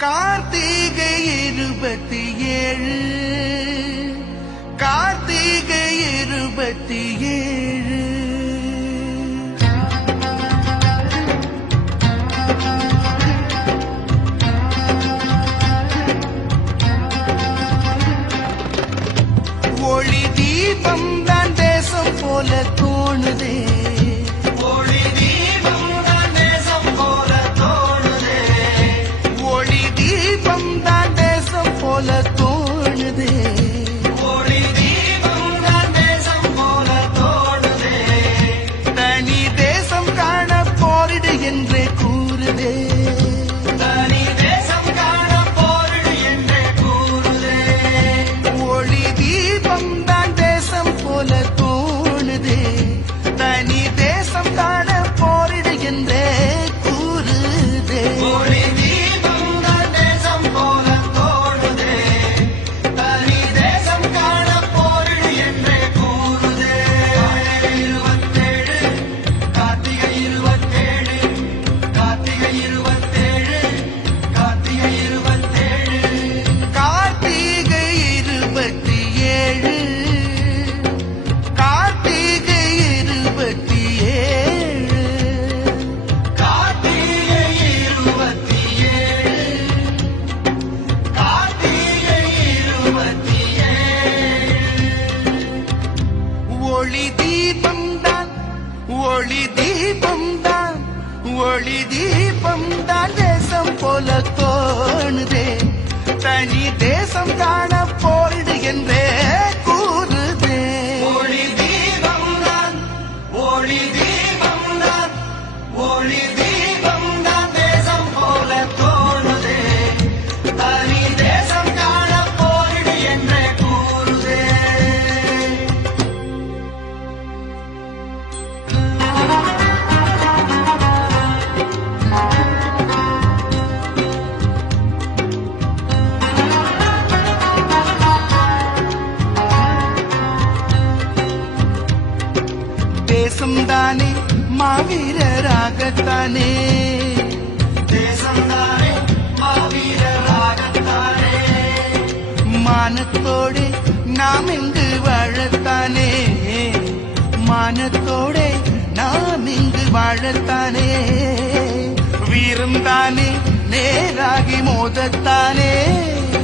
கார்த்திகை இருபத்தி ஏழு. கார்த்திகை இருபத்தி ஏழு. ஒளி தீபம் தான் தேசம் போல ஒளி தீபம் தான் ஒளி தீபம் தான் தேசம் போல தோணுதே. தனி தேசம் தான மாவீரராகத்தானே. தேசந்தானே மாவீரராகத்தானே. மானத்தோடு நாம் இங்கு வாழத்தானே. மானத்தோடு நாம் இங்கு வாழத்தானே. வீரம் தானே நேராகி மோதத்தானே.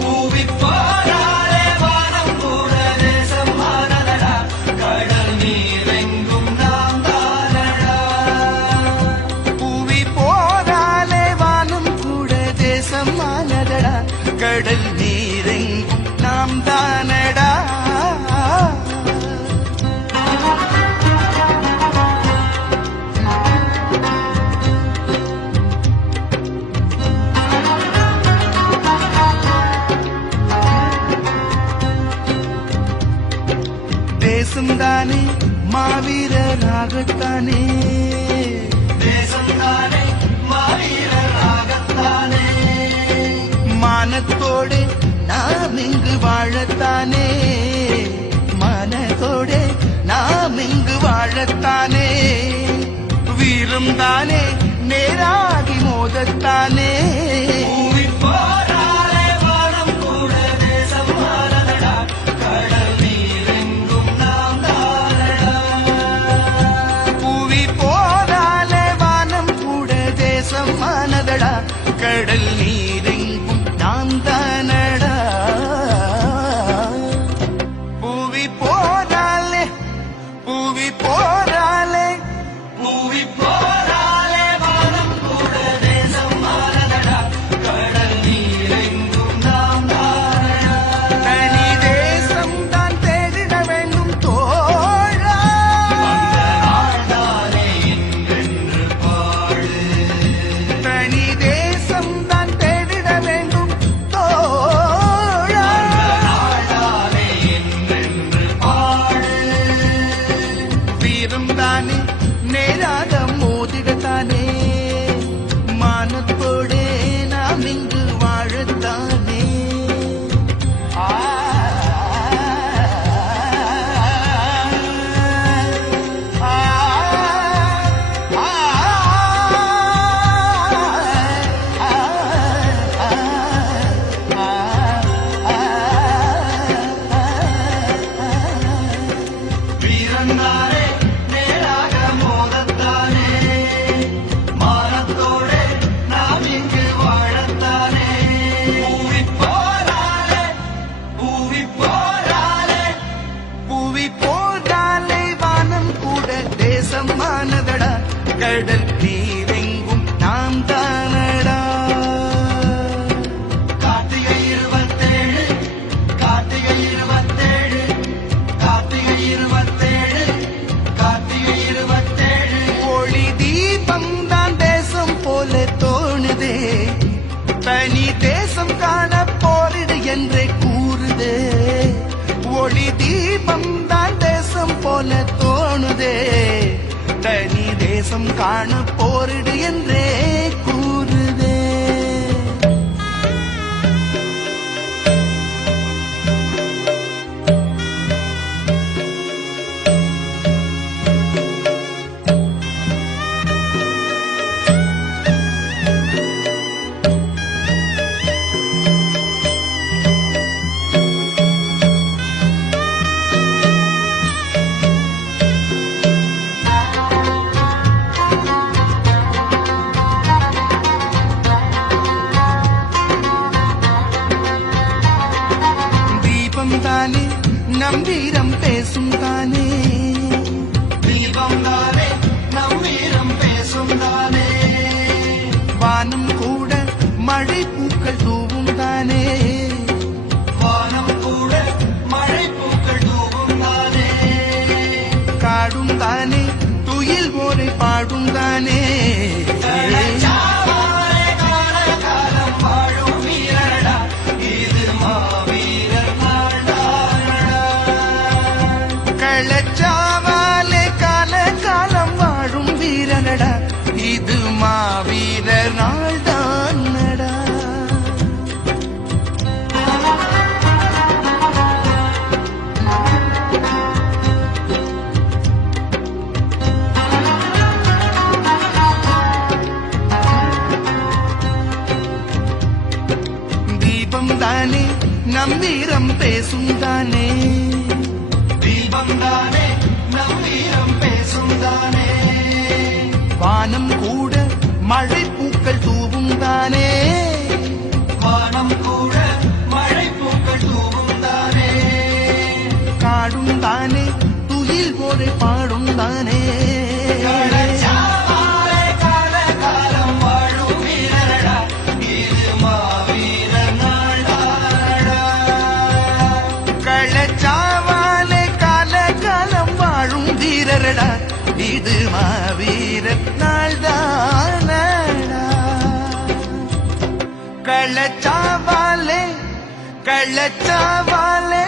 பூவிப்பார் தேசம்தானே மாவீரராகத்தானே தேசம்தானே மாவீரராகத்தானே மானத்தோடு நாம் இங்கு வாழத்தானே. மனதோடு நாம் இங்கு வாழத்தானே. வீரம் தானே நேராகி மோதத்தானே. கண்டாரே மேலாக மோதத்தானே. மானத்தோடு நாம் இங்கு வாழத்தானே. பூவி போராலே பூவி போராலே பூவி போராலே வானம் கூட தேசமானதடா. கடல் தனி தேசம் காண போரிடு என்றே கூறுதே. ஒளி தீபம் தான் தேசம் போல தோணுதே. தனி தேசம் காண போரிடு என்றே நம் வீரம் பேசும் தானே தீபம் தானே நம் வீரம் பேசும் தானே வானம் கூட மழை பூக்கள் தூவும் தானே வானம் கூட மழை பூக்கள் தூவும் தானே காடும் தானே துயில் போரை பாடும் தானே இது மாவீரர் நாள்தான கள்ளச்சாவாலே கள்ளச்சாவாலே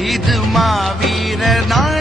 मा वीरना